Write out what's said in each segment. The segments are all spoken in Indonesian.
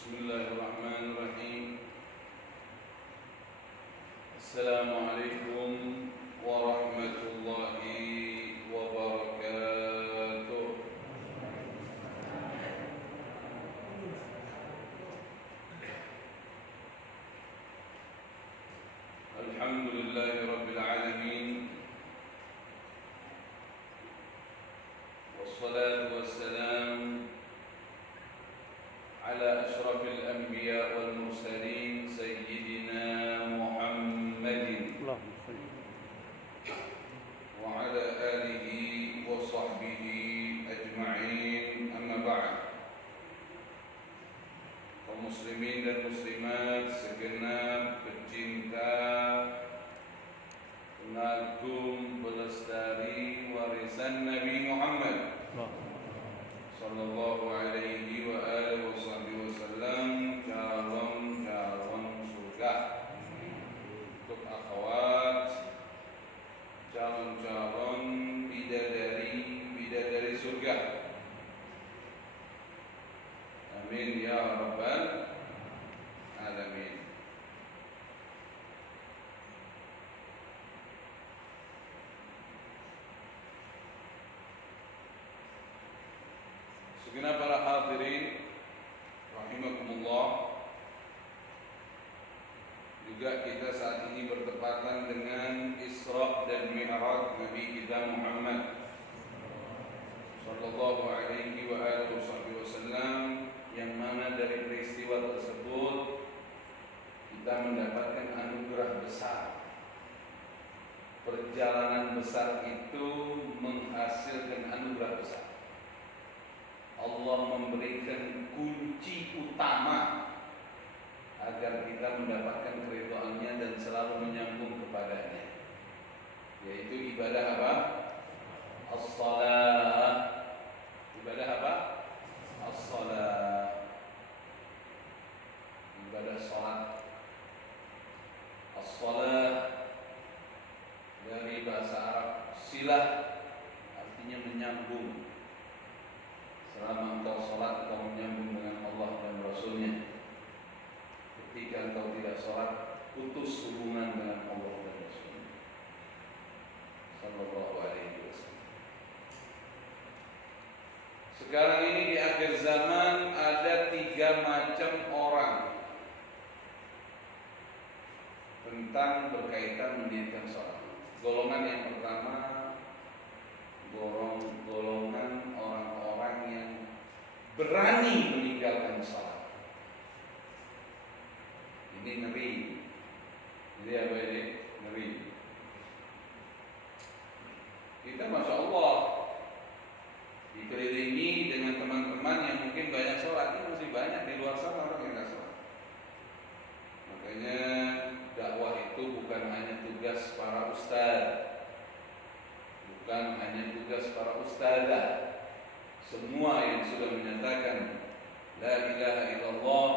Bismillahirrahmanirrahim. Assalamualaikum warahmatullahi wabarakatuh. Alhamdulillahi rabbil alamin. Wassalatu wassalam ala asyrafil anbiya wal mursalin sayyidina Muhammadin wa ala alihi wa sahbihi ajma'in, amma ba'd. Kaum muslimin dan muslimat segenap pecinta, pengagum, pelestari warisan Nabi Muhammad sallallahu alaihi wa alihi wasallam, calon-calon surga. Untuk akhwat, calon-calon bidadari surga. Amin ya rabbal alamin. Segenap para hadirin rahimakumullah, juga kita saat ini bertepatan dengan Isra dan Mi'raj Nabi kita Muhammad sallallahu alaihi wa alihi wasallam, yang mana dari peristiwa tersebut kita mendapatkan anugerah besar. Perjalanan besar itu menghasilkan anugerah besar. Allah memberikan kunci utama agar kita mendapatkan keridhaannya dan selalu menyambung kepadanya, yaitu ibadah apa? As-salat. Ibadah apa? As-salat. Ibadah salat. As-salat dari bahasa Arab silah, artinya menyambung. Selama engkau sholat, engkau menyambung dengan Allah dan Rasulnya. Ketika engkau tidak sholat, putus hubungan dengan Allah dan Rasulnya sallallahu alaihi wasallam. Sekarang ini di akhir zaman ada 3 macam orang tentang berkaitan mendirikan sholat. Golongan yang pertama, golongan orang-orang yang berani meninggalkan sholat. Ini ngeri. Jadi apa ini? Ngeri. Kita masya Allah dikelilingi dengan teman-teman yang mungkin banyak sholat. Ini masih banyak di luar sana orang yang nggak sholat. Makanya dakwah itu bukan hanya tugas para ustadz, bukan hanya tugas para ustadzah. Semua yang sudah menyatakan la ilaha illallah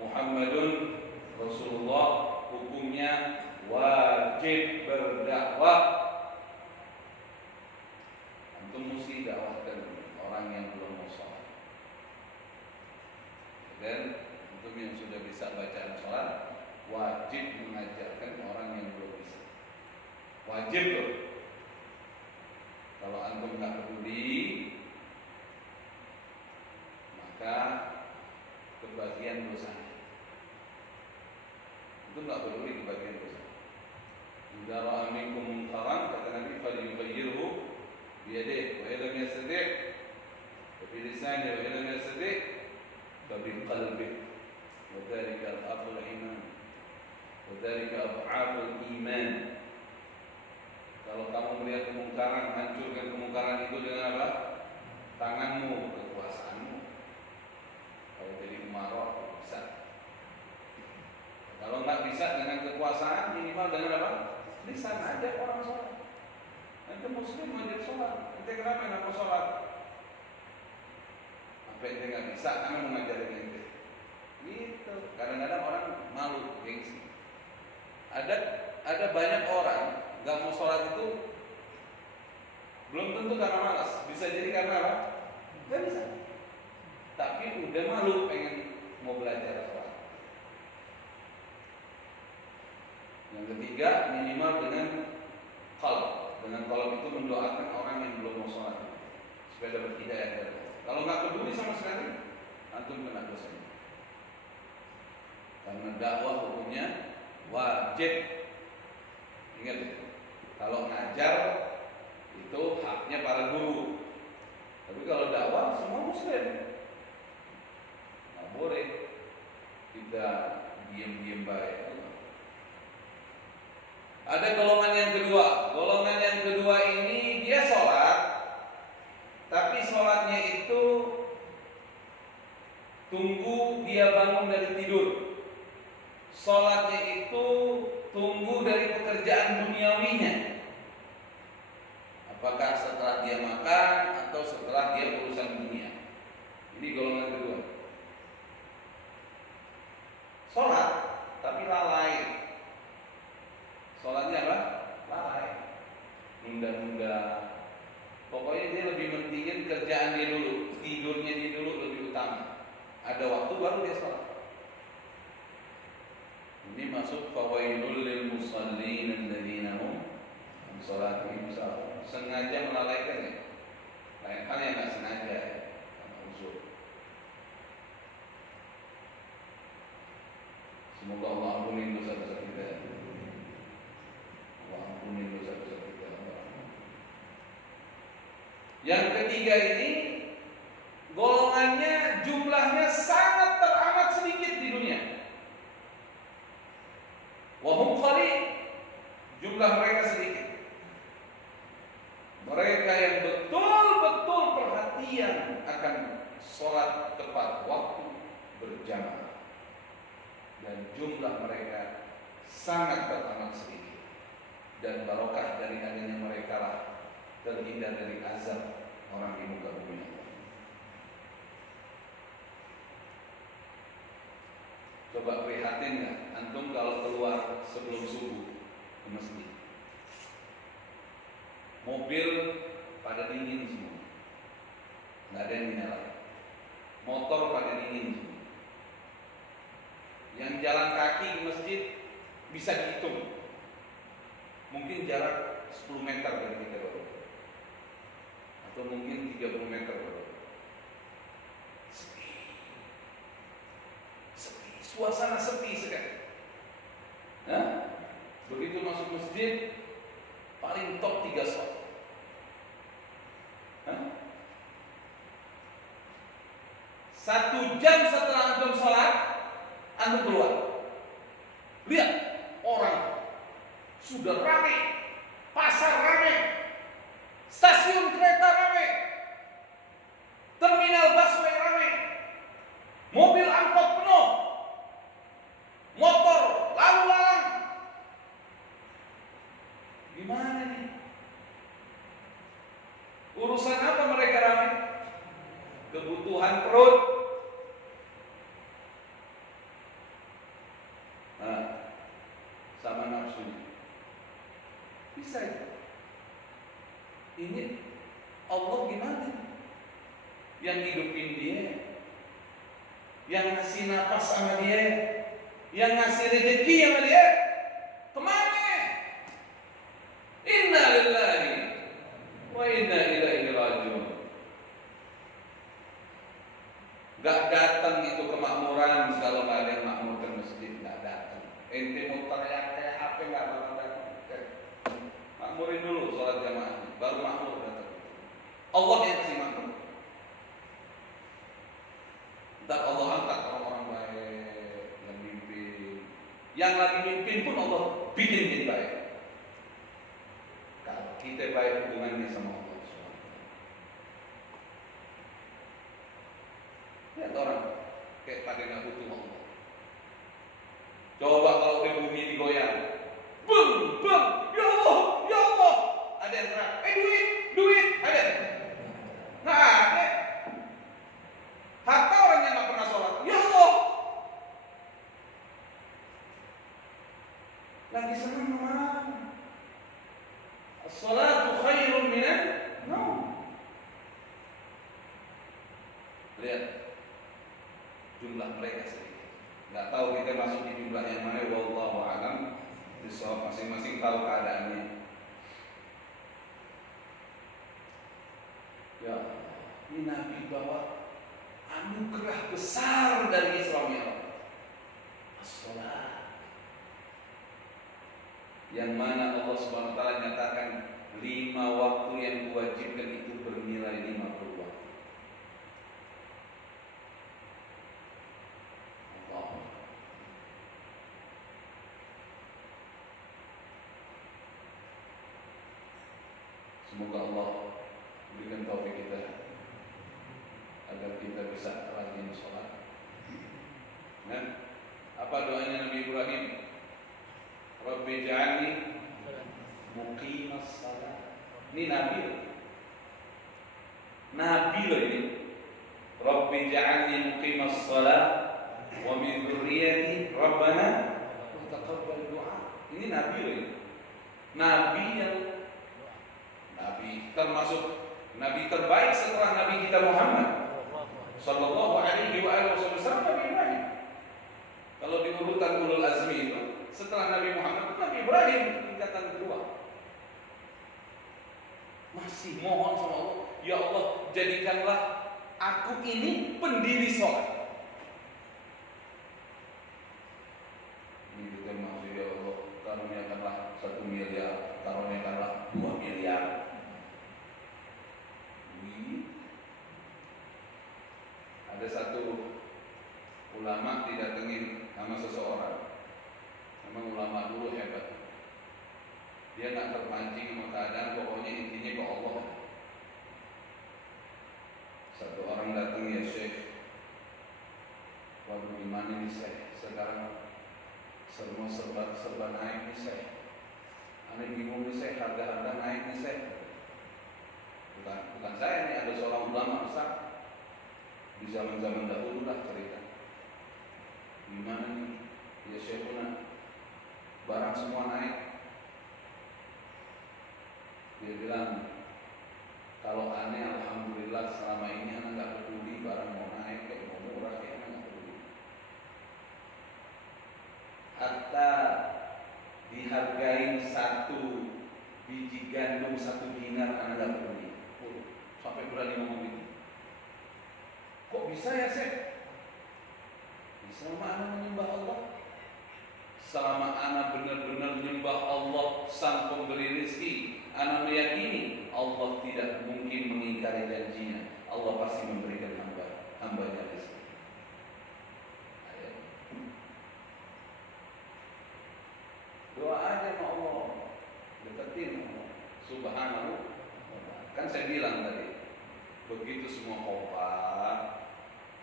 Muhammadun Rasulullah, hukumnya wajib berdakwah. Antum mesti dakwahkan orang yang belum mau sholat. Dan untuk yang sudah bisa bacaan sholat, wajib mengajarkan orang yang belum bisa. Wajib loh. Kalau antum tak peduli, maka kebagian dosanya. Antum tak peduli kebagian dosa. Idza ra'a minkum munkaran, kata Nabi, falyughayyirhu biyadihi, wa illam yastati' fa bi lisanihi, wa illam yastati' fa bi qalbihi. Wa dzalika adhaful iman. Wa dzalika adhaful iman. Kalau kamu melihat kemungkaran, hancurkan kemungkaran itu dengan apa? Tanganmu, kekuasaanmu. Kalau jadi umarah bisa. Kalau nggak bisa dengan kekuasaan, minimal dengan apa? Lisan aja orang sholat. Nanti muslim wajib sholat. Nanti kenapa nggak mau sholat? Apa ente nggak bisa karena mengajarin ente. Gitu. Kadang-kadang orang malu, gengsi. Ada banyak orang nggak mau sholat itu belum tentu karena malas, bisa jadi karena apa? Nggak bisa. Tapi udah malu pengen mau belajar. ketiga, minimal dengan qalb. Dengan qalb itu mendoakan orang yang belum mau sholat supaya dapat hidayah dari Allah. Kalau nggak peduli sama sekali, antum kena dosa. Karena dakwah hukumnya wajib. Ingat itu. Kalau ngajar itu haknya para guru. Tapi kalau dakwah semua muslim. Nggak boleh kita diam-diam baik. Ada golongan yang kedua. Golongan yang kedua ini dia sholat, tapi sholatnya itu tunggu dia bangun dari tidur. Sholatnya itu tunggu dari pekerjaan duniawinya. Apakah setelah dia makan atau setelah dia urusan dunia. Ini golongan kedua. Sholat tapi lalai. Sholatnya apa? Lalai. Nunda-nunda. Pokoknya dia lebih mentingin kerjaan dia dulu, tidurnya dia dulu lebih utama. Ada waktu baru dia sholat. Ini masuk fawailul lil musallin alladzina hum an salatihim sahun. Sengaja melalaikannya. Lain hal yang enggak sengaja karena uzur. Semoga Allah ampuni dosa-dosa kita. Allah ampuni dosa-dosa kita. Yang ketiga ini golongannya jumlahnya sangat teramat sedikit di dunia. Wahum qalil, jumlah mereka sedikit. Mereka yang betul-betul perhatian akan sholat tepat waktu berjamaah, dan jumlah mereka sangat teramat sedikit. Dan barokah dari adanya mereka lah terhindar dari azab orang di muka bumi. Coba prihatin nggak antum kalau keluar sebelum subuh ke masjid, mobil pada dingin semua, nggak ada yang dinyalakan, motor pada dingin semua, yang jalan kaki ke masjid bisa dihitung, mungkin jarak 10 meter dari kita baru, atau mungkin 30 meter baru. Suasana sepi sekali. Nah, begitu masuk masjid, paling top 3 shot. Satu jam setelah antum sholat, antum keluar. Lihat, orang sudah ramai, pasar ramai, stasiun kereta ramai, terminal busway ramai, mobil angkot penuh, motor lalu lalang. Gimana nih? Urusan apa mereka ramai? Kebutuhan perut. Nah, sama nafsunya. Bisa ya? Ini Allah gimana? Yang hidupin dia, yang ngasih napas sama dia, yang ngasih rezeki sama dia, kemana? Inna lillahi wa inna ilaihi rajiun. Gak datang itu kemakmuran kalau nggak ada yang makmurkan masjid, nggak datang. Ente mau teriak apa nggak bakal datang. Makmurin dulu sholat jamaah, baru makmur datang. Allah yang kasih makmur. Dan Allah angkat orang-orang baik yang mimpin, yang lagi mimpin pun Allah bikin jadi baik. Kalau kita baik hubungannya sama Allah. Lihat orang kayak pada nggak butuh Allah. Coba kalau di bumi digoyang, bum bum, ya Allah, ya Allah. Ada yang teriak, duit, duit, ada. Nggak ada. Hatta orang yang nggak pernah sholat, ya Allah. Lagi senang mana? As-salatu khairun minan naum. Lihat. Jumlah mereka sedikit. Nggak tahu kita masuk di jumlah yang mana, wallahu a'lam. Besok masing-masing tahu keadaannya. Ya, ini Nabi bawa anugerah besar dari Isra Mi'raj. As-salat. Yang mana Allah Subhanahu wa taala nyatakan 5 waktu yang diwajibkan itu bernilai 50 waktu. Allah. Semoga Allah berikan taufik kita agar kita bisa rajin sholat. Nah, apa doanya Nabi Ibrahim? Rabbi ja'alni muqimas salat. Ini Nabi loh. Nabi loh ini. Rabbi ja'alni muqimas salat wa min dzurriyyati Rabbana taqabbal du'a. Ini Nabi loh ini. Nabi yang Nabi termasuk Nabi terbaik setelah Nabi kita Muhammad sallallahu alaihi wasallam, Nabi Ibrahim. Kalau di urutan ulul azmi itu setelah Nabi Muhammad, Nabi Ibrahim tingkatan kedua. Masih mohon sama Allah, ya Allah jadikanlah aku ini pendiri sholat. Ini kita maksud, ya Allah karuniakanlah 1 miliar, karuniakanlah 2 miliar. Ada satu ulama didatengin sama seseorang. Memang ulama dulu hebat. Dia nggak terpancing sama keadaan, pokoknya intinya ke Allah. Satu orang datang, ya Syekh, waduh gimana nih Syekh, sekarang semua serba naik nih Syekh. Aneh bingung nih Syekh, harga-harga naik nih Syekh. Bukan saya nih, ada seorang ulama besar di zaman-zaman dahulu lah cerita. Gimana nih, ya Syekhuna, barang semua naik. Dia bilang, kalau aneh alhamdulillah selama ini anak gak peduli barang mau naik kayak mau murah kayak anak gak peduli. Hatta dihargain 1 biji gandum 1 dinar anak gak peduli. Sampai berani ngomong gitu. Kok bisa ya Syekh? Selama anak menyembah Allah, selama anak benar-benar menyembah Allah sang pemberi rezeki, anak meyakini Allah tidak mungkin mengingkari janjinya. Allah pasti memberikan hambanya rezeki. Ayo. Doa aja sama Allah, deketin Allah Subhanahu wa ta'ala. Kan saya bilang tadi, begitu semua kompak,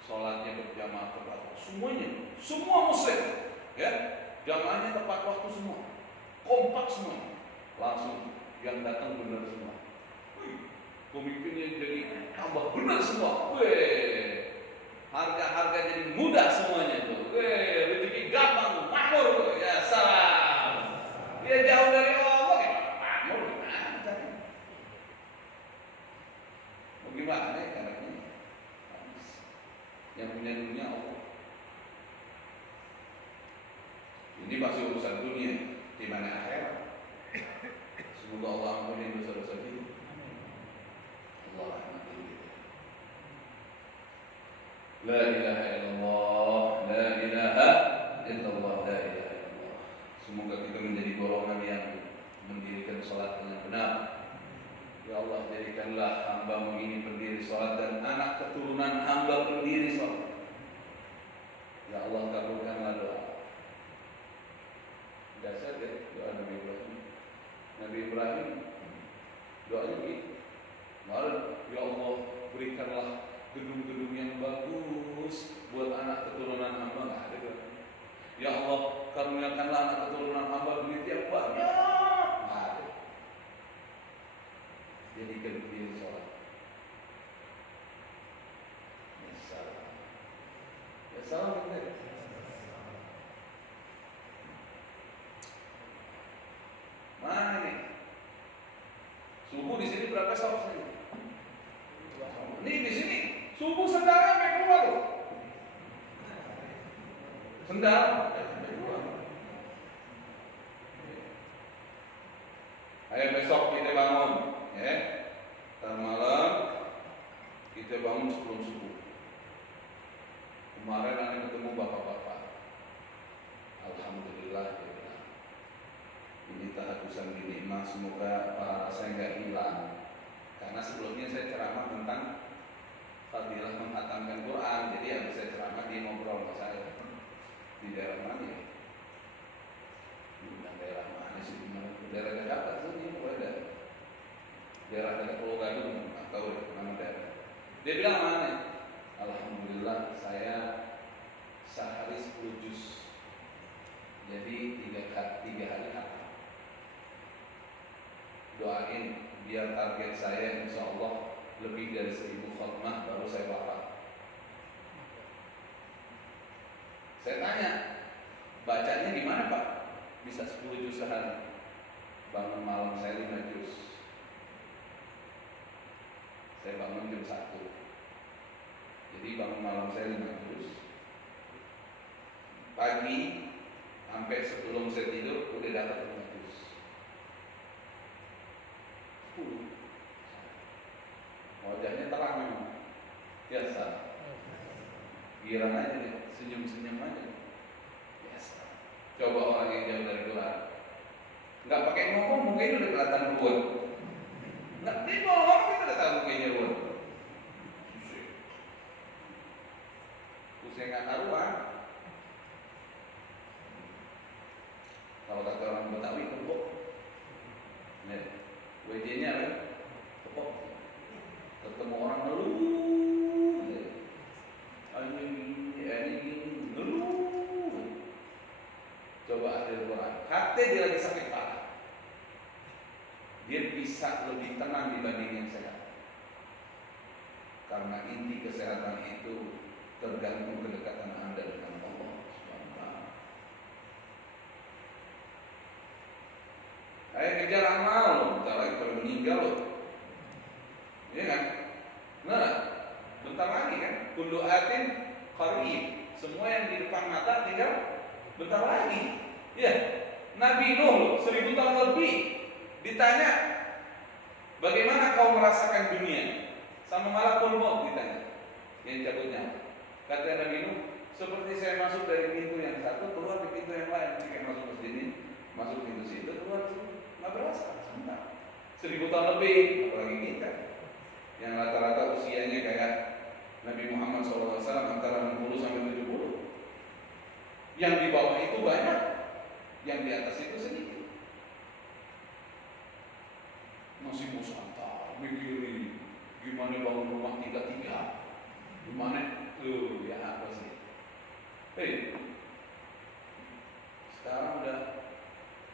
sholatnya berjamaah tepat waktu, semuanya, semua muslim, ya, jamaahnya tepat waktu semua, kompak semua, langsung yang datang benar semua. Pemimpinnya jadi tambah benar semua. Harga-harga jadi mudah semuanya tuh. Rezeki gampang, makmur, ya salam. Dia jauh dari Allah, makmur gimana? Bagaimana ya caranya? Yang punya dunia Allah. Ini masih urusan dunia, di mana akhirat. Semoga Allah ampuni dosa-dosa kita. Allah rahmati kita. La ilaha illallah, la ilaha illallah, la ilaha illallah. Semoga kita menjadi golongan yang mendirikan salat dengan benar. Ya Allah, jadikanlah hamba-Mu ini pendiri salat dan anak keturunan hamba pendiri salat. Ya Allah, kabulkanlah doa. Dasar ya doa Nabi Ibrahim. Nabi Ibrahim doanya begitu. Ya Allah, berikanlah gedung-gedung yang bagus buat anak keturunan hamba. Nggak ada doa. Ya Allah, karuniakanlah anak keturunan hamba duit yang banyak. Jadikan pendiri sholat. Ya salam. Ya salam benar. Mana nih? Subuh di sini berapa sholat? Nih di sini subuh sendal sampai keluar loh. Sendal sampai keluar. Ayo besok kita bangun, ya. Ntar malam kita bangun sebelum subuh. Kemarin ada ketemu bapak-bapak. Alhamdulillah, ya. Ini tahadusan binikmah, semoga saya nggak hilang. Karena sebelumnya saya ceramah tentang fadilah menghatamkan Quran, jadi habis saya ceramah dia ngobrol sama saya. Di daerah mana ya? Di daerah mana sih? Di mana? Daerah Jakarta sih, ini ada. Daerah dekat Pulau Gadung, nggak tahu ya nama daerah. Dia bilang mana? Alhamdulillah saya sehari 10 juz. Jadi 3 hari hatam. Doain biar target saya insya Allah lebih dari 1000 khatmah baru saya wafat. Saya tanya, bacanya gimana Pak? Bisa 10 juz sehari. Bangun malam saya 5 juz. Saya bangun jam 1. Jadi bangun malam saya 5 juz. Pagi sampai sebelum saya tidur udah dapat 5 juz. 10. Wajahnya terang memang. Biasa. Giran aja deh, senyum-senyum aja. Biasa. Coba orang yang jauh dari Quran, nggak pakai ngomong mungkin udah kelihatan ruwet. Nggak dia ngomong kita udah tahu mukanya ruwet. Pusing nggak karuan. Kalau kata orang Betawi kebok, ya, WJ-nya kan kebok. Ketemu orang ngeluh, ya. Ini ngeluh. Coba ada Quran, hati dia lagi sakit parah, dia bisa lebih tenang dibanding yang sehat. Karena inti kesehatan itu tergantung kedekatan Anda dengan Allah SWT. Ayo kejar amal, bentar lagi kalau meninggal loh. Iya kan? Benar? Bentar lagi kan? Kullu atin qarib. Semua yang di depan mata tinggal bentar lagi. Ya. Nabi Nuh 1000 tahun lebih ditanya, bagaimana kau merasakan dunia? Sama malakul maut ditanya. Yang cabutnya. Kata Nabi Nuh, seperti saya masuk dari pintu yang satu keluar di pintu yang lain. Jika masuk ke sini, masuk pintu situ, keluar situ. Nggak berasa, sebentar. 1000 tahun lebih, apalagi kita yang rata-rata usianya kayak Nabi Muhammad SAW antara 60 sampai 70. Yang di bawah itu banyak, yang di atas itu sedikit. Masih mau santai, mikirin gimana bangun rumah 3-3, gimana tuh ya apa sih? Sekarang udah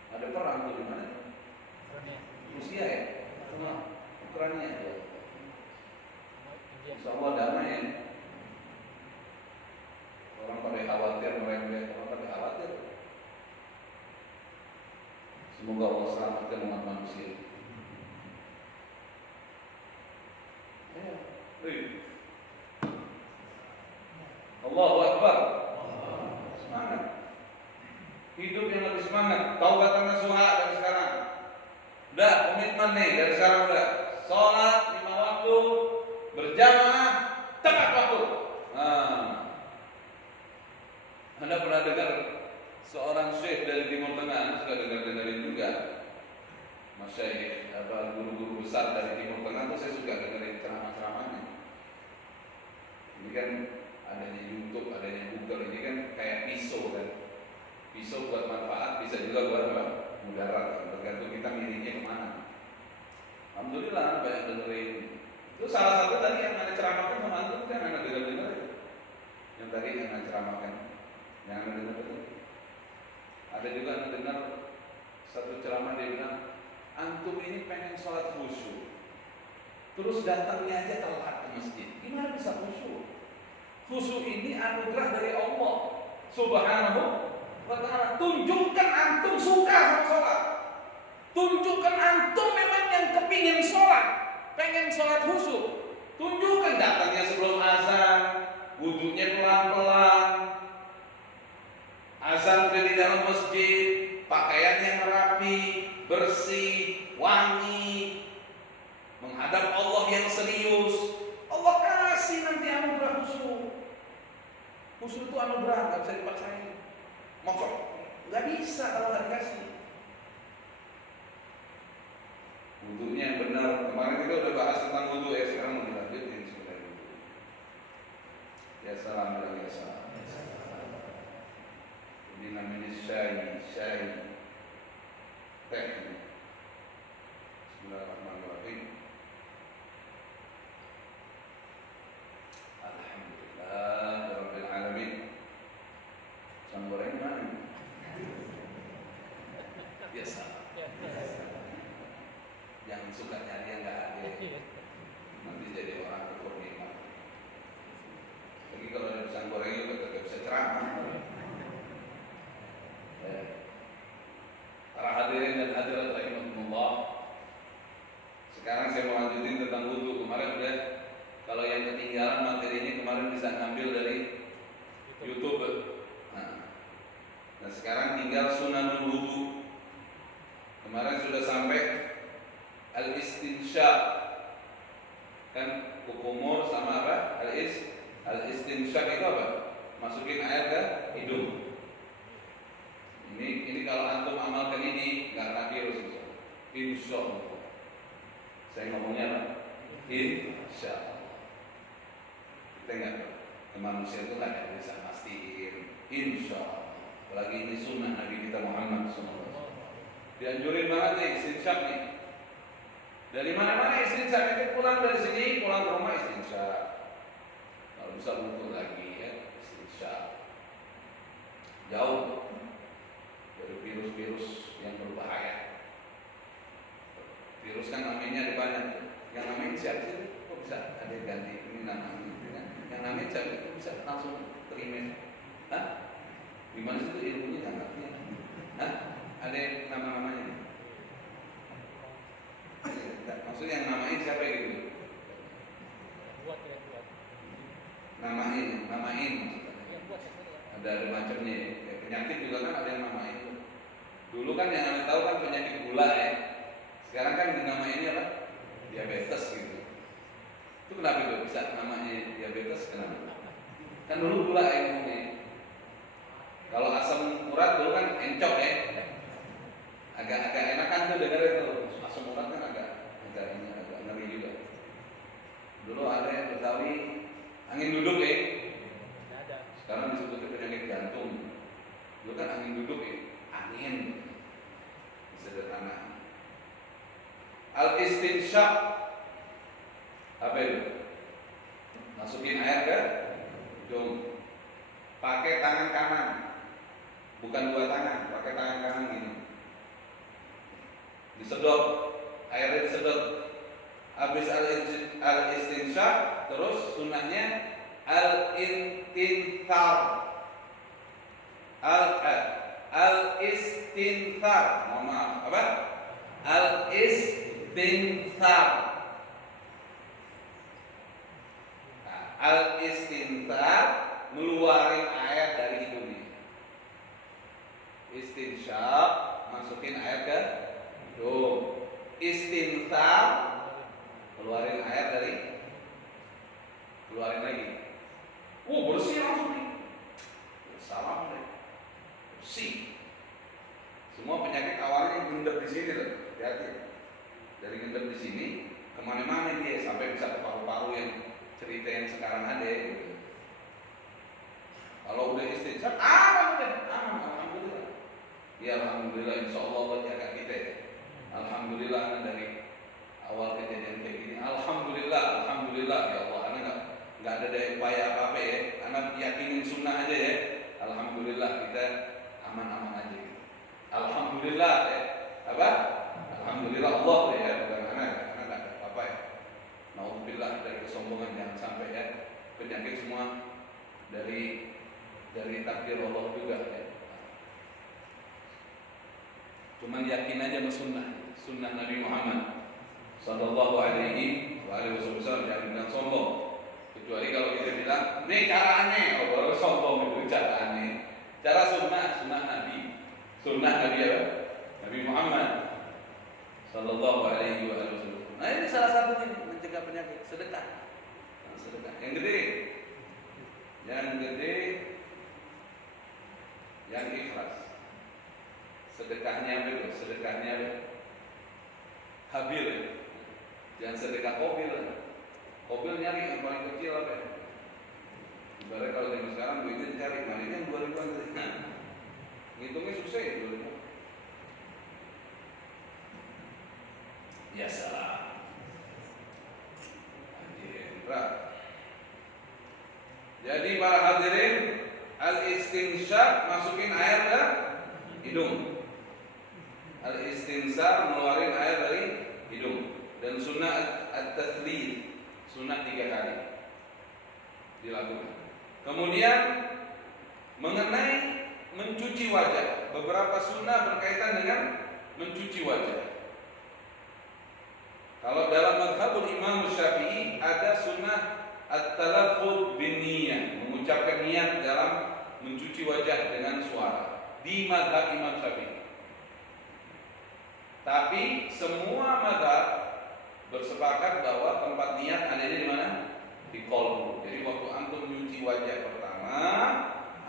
ada perang tuh di mana? Rusia ya, Ukraina ya. Insya Allah damai ya. Orang pada khawatir, mereka orang pada khawatir. Semoga Allah selamatkan umat manusia. Allahu Akbar. Semangat. Hidup yang lebih semangat. Taubatan nasuha dari sekarang. Udah komitmen nih dari sekarang udah. Sholat 5 waktu berjamaah tepat waktu. Anda pernah dengar seorang syekh dari Timur Tengah, suka dengerin juga. Masyaikh, guru-guru besar dari Timur Tengah tuh saya suka dengerin ceramah-ceramahnya. Ini kan adanya YouTube, adanya Google, ini kan kayak pisau kan. Pisau buat manfaat, bisa juga buat mudarat, tergantung kita milihnya kemana. Alhamdulillah banyak dengerin. Itu salah satu tadi yang ada ceramahkan sama antum kan anak dengar. Yang tadi yang ada ceramahkan, yang ada dengar itu. Ada juga yang dengar satu ceramah dia bilang, antum ini pengen sholat khusyuk, terus datangnya aja telat ke masjid. Gimana bisa khusyuk? Khusyuk ini anugerah dari Allah Subhanahu wa ta'ala. Tunjukkan antum suka sama sholat. Tunjukkan antum memang yang kepingin sholat, pengen sholat khusyuk. Tunjukkan datangnya sebelum azan, wudhunya pelan-pelan, azan udah di dalam masjid, pakaian yang rapi, bersih, wangi. serius, Allah kasih nanti anugerah khusyuk. Khusyuk itu anugerah, nggak bisa dipaksain. Maksud, nggak bisa kalau nggak dikasih. Wudunya yang benar. Kemarin kita udah bahas tentang wudu ya, sekarang mau dilanjutin sebenarnya wudu. Ya salam ya salam. Ini namanya syai. Teh. Bismillahirrahmanirrahim. Alhamdulillahirabbil alamin. Sang goreng mana? Biasa. Yang suka nyari yang nggak ada, nanti jadi orang kufur nikmat. Lagi kalau ada pisang goreng itu nggak bisa ceramah. Para hadirin dan hadirat rahimakumullah. Sekarang saya mau lanjutin tentang wudu. Kemarin udah, kalau yang ketinggalan materi ini kemarin bisa ngambil dari YouTube. Nah sekarang tinggal sunanul wudu. Kemarin sudah sampai al-istinsyaq, kan kumur sama apa? Al-istinsyaq itu apa? Masukin air ke hidung. Ini kalau antum amalkan ini nggak kena virus, insya Allah. Saya ngomongnya apa? Insya Allah. Kita nggak, ke manusia itu nggak ada bisa pastiin. Insya Allah. Apalagi ini sunnah Nabi kita Muhammad SAW. Dianjurin banget nih istinsyaq nih. Dari mana-mana istinsyaq itu, pulang dari sini, pulang ke rumah istinsyaq. Kalau bisa ukur lagi ya, istinsyaq. Jauh dari virus-virus yang berbahaya. Virus kan namanya ada banyak. Yang namanya siapa sih? Kok bisa ada ganti ini namanya? Yang namanya siapa itu bisa langsung terima. Hah? Gimana sih itu ilmunya nggak ngerti? Hah? Ada nama-namanya? Maksudnya yang namain siapa gitu? Namain maksudnya. Ada macamnya. Ya, penyakit juga kan ada yang namain. Dulu kan yang anda tahu kan penyakit gula ya. Sekarang kan dinamainnya apa? Diabetes gitu. Itu kenapa itu bisa namanya diabetes? Kenapa? Kan dulu gula yang ngomongnya. Kalau asam urat dulu kan encok ya. Agak enakan tuh dengar itu. Asam urat kan agak ngeri juga. Dulu ada yang Betawi angin duduk ya. Sekarang disebutnya penyakit jantung. Dulu kan angin duduk ya. Angin sederhana. Al-istinsyaq apa itu? Masukin air ke hidung. Pakai tangan kanan. Bukan dua tangan, pakai tangan kanan gini. Disedot, airnya disedot. Habis al-istinsyaq, terus sunnahnya al-intinthar. Al-istinthar. Mohon maaf, apa? Al-istinthar. Nah, al-istinthar meluarin air dari hidungnya. Istinsyaq masukin air ke hidung. Istinthar keluarin air dari, keluarin lagi. Bersih langsung nih. Salam deh. Bersih. Semua penyakit awalnya ngendep di sini loh. Hati-hati. Dari ngendep di sini kemana-mana dia sampai bisa ke paru-paru yang cerita yang sekarang ada. Gitu. Kalau udah istinsyaq, aman. Alhamdulillah. Ya alhamdulillah, insya Allah Allah jaga kita ya. Alhamdulillah dari awal kejadian kayak gini. Alhamdulillah ya Allah. Anak nggak ada daya upaya apa ya. Anak yakinin sunnah aja ya. Alhamdulillah kita aman-aman aja. Alhamdulillah ya. Apa? Alhamdulillah Allah ya. Bukan anak nggak ada apa ya. Nauzubillah dari kesombongan, jangan sampai ya. Penyakit semua dari takdir Allah juga ya. Cuman yakin aja sama sunnah Nabi Muhammad Sallallahu Alaihi Wasallam, jangan bilang sombong. Kecuali kalau kita bilang, ini caranya, baru sombong itu caranya. Cara sunnah Nabi, apa? Nabi Muhammad Sallallahu Alaihi Wasallam. Nah ini salah satunya. mencegah penyakit? Sedekah. Nah, sedekah. Yang gede, yang ikhlas. Sedekahnya apa? Sedekahnya Habil. Jangan sedekah Qabil. Qabil nyari yang paling kecil apa? Ibarat kalau zaman sekarang duitnya dicari, mana ini yang 2.000-an tadi. Ngitungnya susah ya 2.000. Ya salah. Jadi para hadirin, al-istinsyaq masukin air ke hidung. Al-istinsyaq mengeluarkan air dari hidung. Dan sunnah at-tathlith, sunnah 3 kali dilakukan. Kemudian mengenai mencuci wajah, beberapa sunnah berkaitan dengan mencuci wajah. Kalau dalam mazhabul Imam Syafi'i ada sunnah at-talaffuz bin niyah, mengucapkan niat dalam mencuci wajah dengan suara di mazhab Imam Syafi'i. Tapi semua mazhab bersepakat bahwa tempat niat adanya di mana? Di qalbu. Jadi waktu antum mencuci wajah pertama,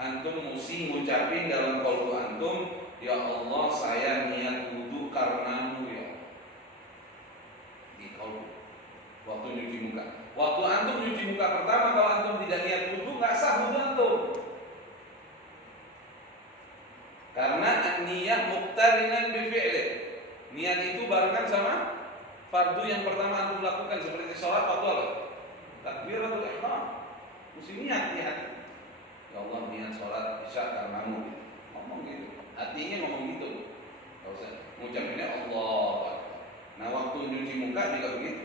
antum mesti ngucapin dalam qalbu antum, ya Allah saya niat wudu karenamu ya. Di qalbu. Waktu nyuci muka. Waktu antum nyuci muka pertama, kalau antum tidak niat wudu, nggak sah wudu antum. Karena an-niyah muqtarinan bi fi'lih. Niat itu barengan sama fardu yang pertama antum lakukan, seperti sholat waktu apa? Takbiratul ihram. Mesti niat di hati. Ya Allah niat sholat isya karenamu. Ngomong gitu. Hatinya ngomong gitu. Enggak usah ngucapinnya Allah. Nah waktu nyuci muka juga begitu.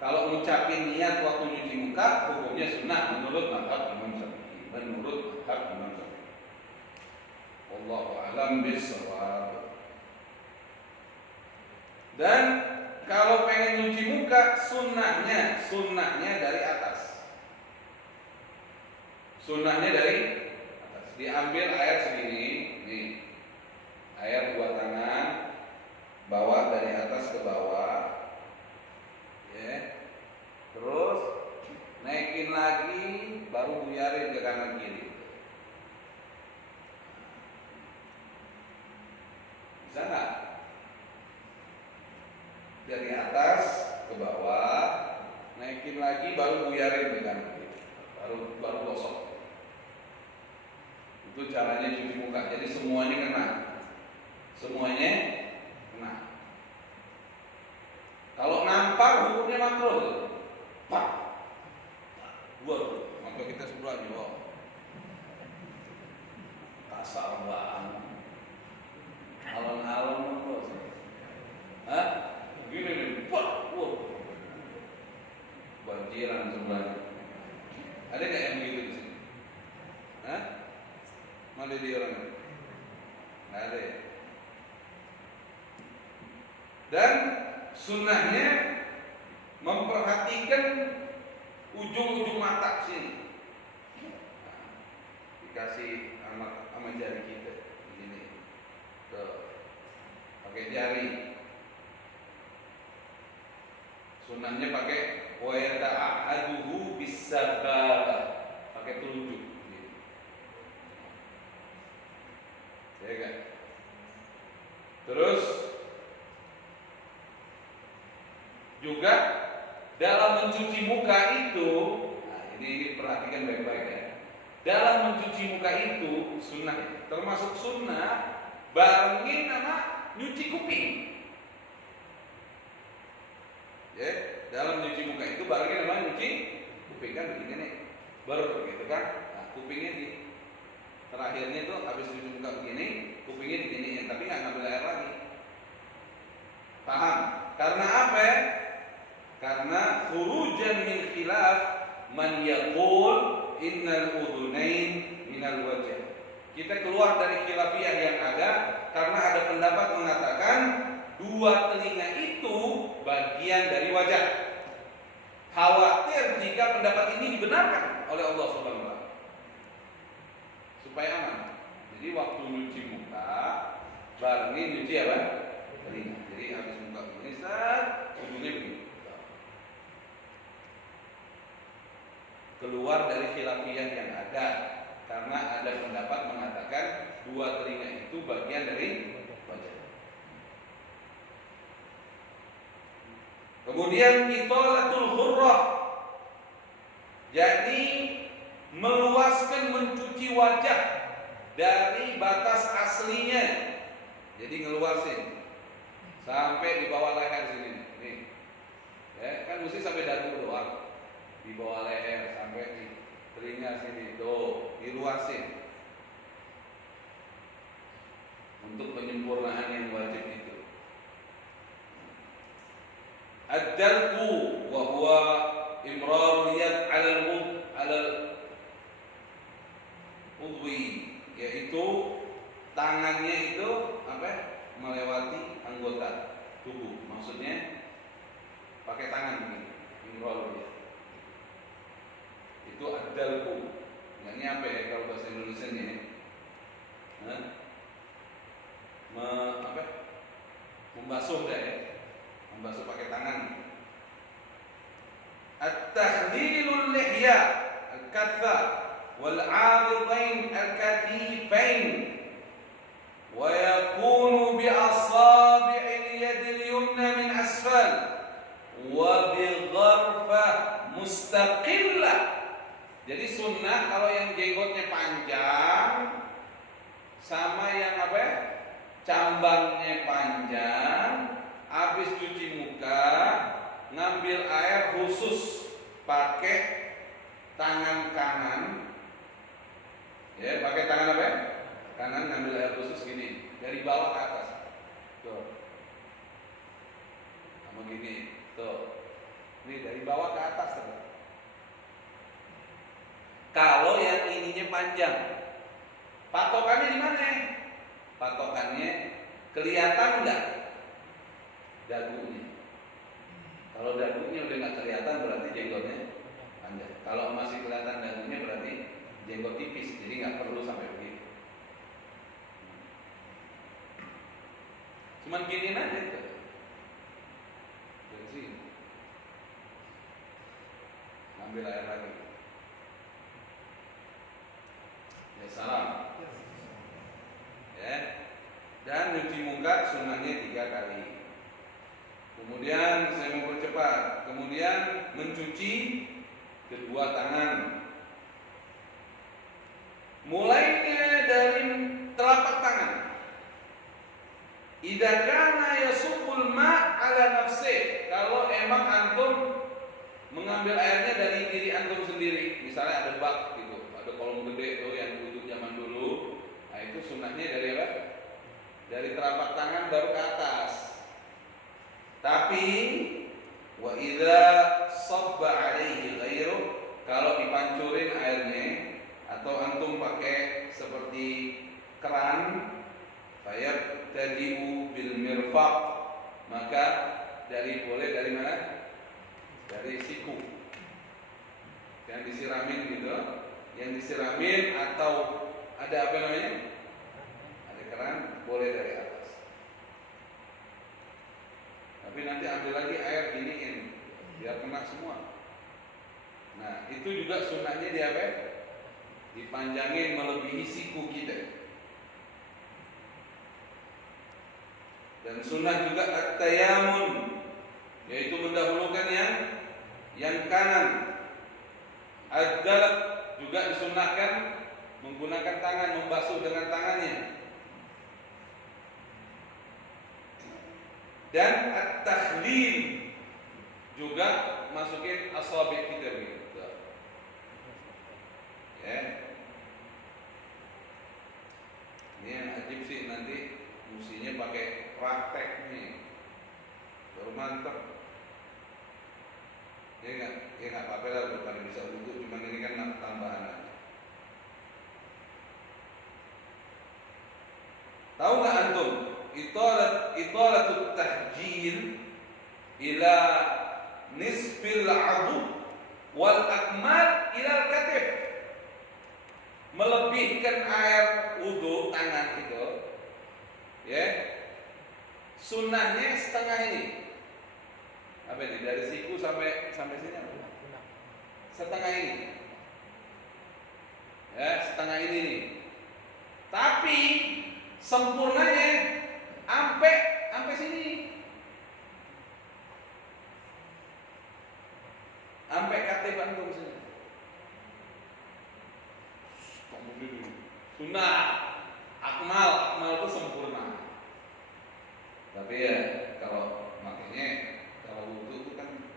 Kalau ngucapin niat waktu nyuci muka, hukumnya sunnah menurut mazhab Imam Syafi'i. Menurut mazhab Imam Syafi'i. Wallahu a'lam bishawab. Dan kalau pengen nyuci muka, sunnahnya dari atas. Sunnahnya dari atas. Diambil air segini, nih, air 2 tangan, bawa dari atas ke bawah, ya. Terus naikin lagi, baru buyarin ke kanan kiri. Bisa nggak? Dari atas ke bawah, naikin lagi, baru buyarin ke kanan kiri. Baru gosok. Itu caranya cuci muka. Jadi semuanya kena. Semuanya kena. Kalau nampar hukumnya makruh. Pak. Buat. Maka kita sebelah nih, wow. Kasar banget. Alon-alon bos. Hah? Gini nih, wah, banjiran sebenarnya. Ada nggak yang begitu di sini? Hah? Mana dia orangnya? Nggak ada ya? Dan sunnahnya memperhatikan ujung-ujung mata sini. Dikasih sama jari kita, begini. Tuh, pakai jari. Sunnahnya pakai wa yata'ahaduhu bis-sababah, pakai telunjuk. Ya kan? Terus juga dalam mencuci muka itu, nah ini perhatikan baik-baik ya. Dalam mencuci muka itu sunnah, termasuk sunnah barengin sama nyuci kuping. Ya, dalam nyuci muka itu barangnya namanya nyuci kuping kan begini nih, gitu kan? Nah, kupingnya di terakhirnya tuh habis nyuci muka begini, kupingnya diginiin, tapi nggak ngambil air lagi. Paham? Karena apa? Ya? Karena khurujan min khilaf man yaqul innal udhunain minal wajah. Kita keluar dari khilafiyah yang ada karena ada pendapat mengatakan 2 telinga itu bagian dari wajah. Khawatir jika pendapat ini dibenarkan oleh Allah Subhanahu wa taala. Supaya aman. Jadi waktu nyuci muka, barengin nyuci apa? Telinga. Jadi habis muka begini, ujungnya begini. keluar dari khilafiyah yang ada, karena ada pendapat mengatakan dua telinga itu bagian dari wajah. Kemudian italatul hurrah, jadi meluaskan, mencuci wajah dari batas aslinya. Jadi ngeluasin sampai di bawah leher sini. Nih. Ya, kan mesti sampai dagu doang. Di bawah leher sampai di telinga sini. Tuh, diluasin. Untuk penyempurnaan yang wajib itu. Ad-dalku wa huwa imrarul yad 'ala udwi, yaitu tangannya itu apa? Melewati anggota tubuh. Maksudnya pakai tangan begini. Imrarul yad. Itu ad-dalku. Ini apa ya kalau bahasa Indonesianya? Membasuh dah ya. Membasuh pakai tangan. At-takhlilul lihya al-katha wal 'aridain al-kathifain wa yakunu bi asabi'il yadil yumna min asfal wa bi gharfah mustaqillah. Jadi sunnah kalau yang jenggotnya panjang sama yang apa? Cambangnya panjang, habis cuci muka, ngambil air khusus pakai tangan kanan. Ya, pakai tangan apa? Kanan, ngambil air khusus gini, dari bawah ke atas. Tuh. Sama gini, tuh. Ini dari bawah ke atas tuh. Kalau yang ininya panjang, patokannya di mana? Patokannya kelihatan nggak dagunya? Kalau dagunya udah nggak kelihatan berarti jenggotnya panjang. Kalau masih kelihatan dagunya berarti jenggot tipis, jadi nggak perlu sampai begitu. Cuman gini aja itu. Dari sini. Ambil air lagi. Ya salam. Ya. Dan cuci muka sunnahnya 3 kali. Kemudian saya mau percepat. Kemudian mencuci kedua tangan. Mulainya dari telapak tangan. Idza kana yasubbul ma' ala nafsi. Kalau emang antum mengambil airnya dari diri antum sendiri, misalnya ada bak gitu, ada kolom gede tuh yang dulu zaman dulu. Nah, itu sunnahnya dari apa? Dari telapak tangan baru ke atas. Tapi wa idza sabba alaihi ghairu, kalau dipancurin airnya atau antum pakai seperti keran, fayabtadi'u bil mirfaq, maka boleh dari mana? Dari siku. Yang disiramin gitu, yang disiramin atau ada apa namanya? Ada keran, boleh dari atas. Tapi nanti ambil lagi air dingin biar kena semua. Nah, itu juga sunnahnya di apa? Dipanjangin melebihi siku kita. Dan sunnah juga at-tayamun, yaitu mendahulukan yang kanan. Ad-dalq juga disunnahkan menggunakan tangan, membasuh dengan tangannya. Dan at-takhlil juga masukin asabi' kita gitu. Ya. Ini yang ajib sih, nanti mestinya pakai praktek nih. Baru mantap. Ya nggak apa-apa lah, bukan bisa wudhu, cuman ini kan tambahan aja. Tahu nggak antum? Italatut tahjil ila nisbil adu wal akmal ila al-katif. Melebihkan air wudhu tangan itu, ya, sunnahnya setengah ini. Apa ini? Dari siku sampai sini apa? Setengah ini. setengah ini nih. Tapi sempurnanya sampai sini. Sampai katif antum sini. Sunnah akmal itu sempurna. Tapi ya kalau makanya kalau wudhu itu kan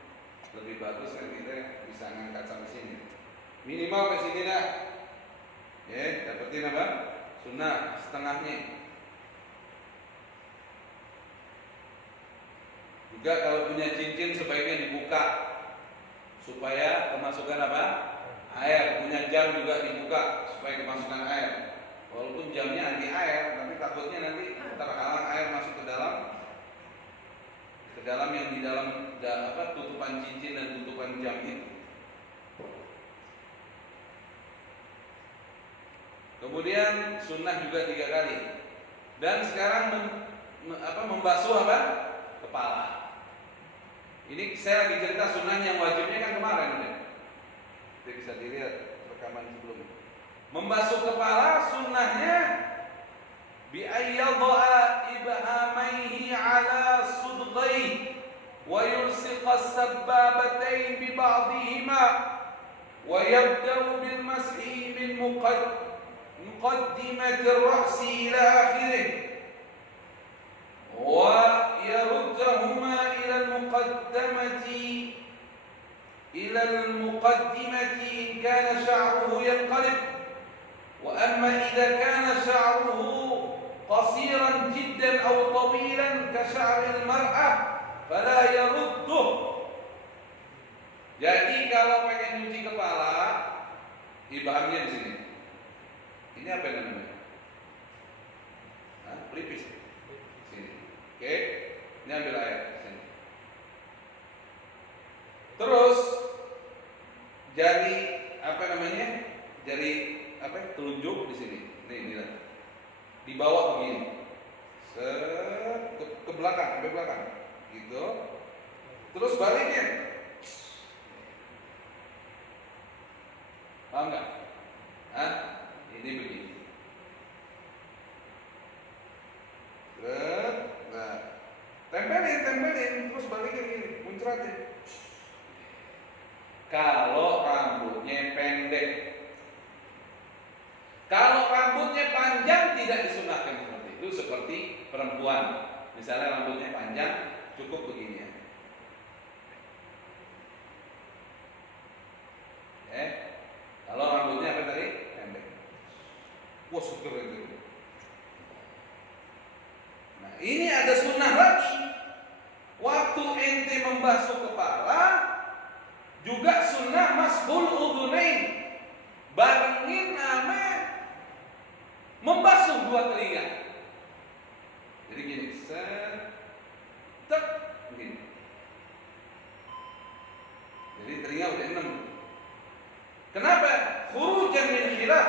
lebih bagus kan kita bisa ngangkat sampai sini. Minimal sampai sini dah. Ya, dapetin apa? Sunnah setengahnya. Juga kalau punya cincin sebaiknya dibuka supaya kemasukan apa? Air. Punya jam juga dibuka supaya kemasukan air. Walaupun jamnya anti air, tapi takutnya nanti terhalang air masuk ke dalam yang di dalam tutupan cincin dan tutupan jam itu. Kemudian sunnah juga 3 kali. Dan sekarang membasuh apa? Kepala. Ini saya lagi cerita sunnah yang wajibnya kan kemarin udah. Jadi bisa dilihat rekaman sebelumnya. Membasuh kepala sunnahnya bi ayyadha ibhamaihi ala sudghaihi wa yulsiqa as-sabbabatain bi ba'dihima wa yabda'u bil mashi min muqaddimati ar-ra'si ila akhirih wa yaruddahuma ila al-muqaddimati in kana sha'ruhu yanqalib. وأما إذا كان شعره قصيرا جدا أو طويلا كشعر المرأة فلا يرده. Jadi kalau pengen nyuci kepala, ibhamnya di sini. Ini apa namanya? Pelipis. Sini. Oke. Ini ambil air sini. Terus jari apa namanya? Jari telunjuk di sini. Nih, lihat. Di bawah begini. Ke belakang, sampai belakang. Gitu. Terus baliknya. Paham enggak? Ini begini. Nah, tempelin, terus baliknya gini, muncratin. Kalau rambutnya pendek. Kalau rambutnya panjang tidak disunahkan seperti itu, seperti perempuan. Misalnya rambutnya panjang, cukup begini ya. Kalau rambutnya apa tadi? Pendek. Wah, seger itu. Nah, ini ada sunnah lagi. Waktu ente membasuh kepala, juga sunnah mashul udhunain. Barengin sama membasuh 2 telinga. Jadi gini, begini. Jadi telinga udah 6. Kenapa? Khurujan min khilaf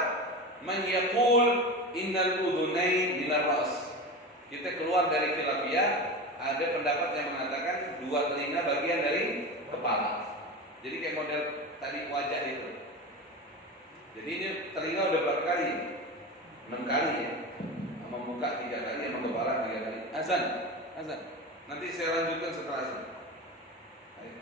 man yaqul innal udhunain minar ra's. Kita keluar dari khilafiyah, ada pendapat yang mengatakan 2 telinga bagian dari kepala. Jadi kayak model tadi wajah itu. Jadi ini telinga udah berapa kali? 6 kali ya. Sama muka 3 kali, sama kepala 3 kali. Azan. Nanti saya lanjutkan setelah azan. Ayo.